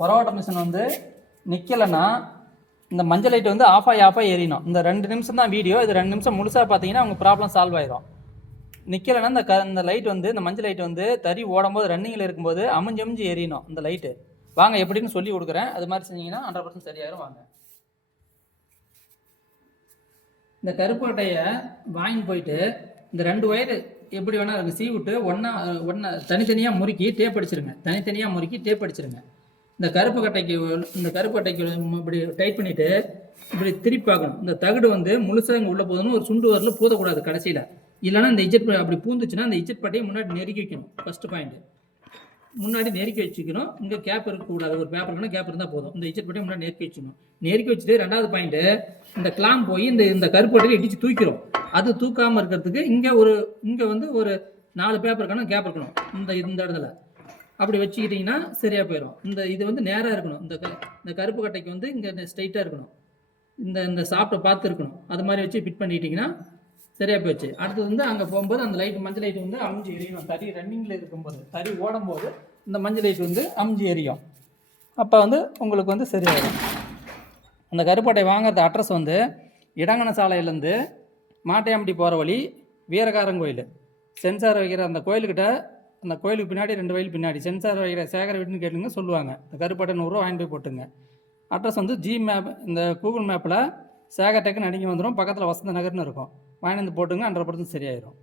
புறவாட்ட machine வந்து நிற்கலைன்னா இந்த மஞ்சள் லைட் வந்து ஆஃப் ஆகி எரியணும். இந்த 2 நிமிஷம் தான் வீடியோ. இது 2 நிமிஷம் முழுசாக பார்த்தீங்கன்னா உங்கள் ப்ராப்ளம் சால்வ் ஆயிடும். நிற்கலைன்னா இந்த லைட் வந்து இந்த மஞ்சள் லைட் வந்து தறி ஓடும்போது ரன்னிங்கில் இருக்கும்போது அமைஞ்சு எரியணும் இந்த லைட்டு. வாங்க எப்படின்னு சொல்லி கொடுக்குறேன். அது மாதிரி செஞ்சீங்கன்னா 100% சரியாயிரும். வாங்க. இந்த கருப்பு அட்டையை வாங்கி போயிட்டு இந்த 2 ஒயர் எப்படி வேணால் அதுக்கு சீவிட்டு ஒன்றா தனித்தனியாக முறுக்கி டேப் அடிச்சிருங்க. இந்த கருப்பு அட்டைக்கு இப்படி டைட் பண்ணிவிட்டு இப்படி திருப்பி பார்க்கணும். இந்த தகடு வந்து முழுசாக இங்கே உள்ள போதுன்னு ஒரு சுண்டு வரல பூதக்கூடாது கடைசியில். இல்லைனா இந்த இஜெட் அப்படி பூந்துச்சுன்னா அந்த இஜெட் பட்டையை முன்னாடி நெருக்கி வைக்கணும். ஃபஸ்ட்டு பாயிண்ட் முன்னாடி நெருக்கி வச்சுக்கணும். இங்கே கேப் இருக்கக்கூடாது. ஒரு பேப்பர் கேப் இருந்தால் போதும். இந்த இஜெட் பட்டையை முன்னாடி நெருக்கி வச்சுக்கணும். நெருக்கி வச்சுட்டு 2வது பாயிண்ட்டு இந்த கிளாம் போய் இந்த கருப்பு பட்டையை இடித்து தூக்கிறோம். அது தூக்காமல் இருக்கிறதுக்கு இங்கே வந்து ஒரு 4 பேப்பருக்கான கேப் இருக்கணும். இந்த இடத்துல அப்படி வச்சுக்கிட்டிங்கன்னா சரியாக போயிடும். இது வந்து நேராக இருக்கணும். இந்த கருப்பு கட்டைக்கு வந்து இங்கே ஸ்ட்ரைட்டாக இருக்கணும். இந்த சாப்பிட்ட பார்த்து இருக்கணும். அது மாதிரி வச்சு ஃபிட் பண்ணிக்கிட்டிங்கன்னா சரியாக போயிடுச்சு. அடுத்தது வந்து அங்கே போகும்போது அந்த லைட் மஞ்சள் லைட் வந்து அமிஞ்சு எரியும். தறி ரன்னிங்கில் இருக்கும்போது தறி ஓடும்போது இந்த மஞ்சள் லைட் வந்து அமிஞ்சு எரியும். அப்போ வந்து உங்களுக்கு வந்து சரியாயிடும். அந்த கருப்பட்டை வாங்குறது அட்ரஸ் வந்து இடங்கன சாலையிலேருந்து மாட்டையாம்பட்டி போகிற வழி வீரகாரங்கோயில் சென்சார் வைக்கிற அந்த கோயிலுக்கிட்ட, அந்த கோயிலுக்கு பின்னாடி 2 வயல் பின்னாடி சென்சார் வைக்கிற சேகர வீட்டுன்னு கேட்டுங்க சொல்லுவாங்க. இந்த கருப்பட்டை 100 ரூபா வாங்கிட்டு போய் போட்டுங்க. அட்ரஸ் வந்து இந்த கூகுள் மேப்பில் சேகர் டெக்குன்னு அடிக்க வந்துடும். பக்கத்தில் வசந்த நகர்னு இருக்கும். வாங்கி வந்து போட்டுங்க. 100% சரியாயிடும்.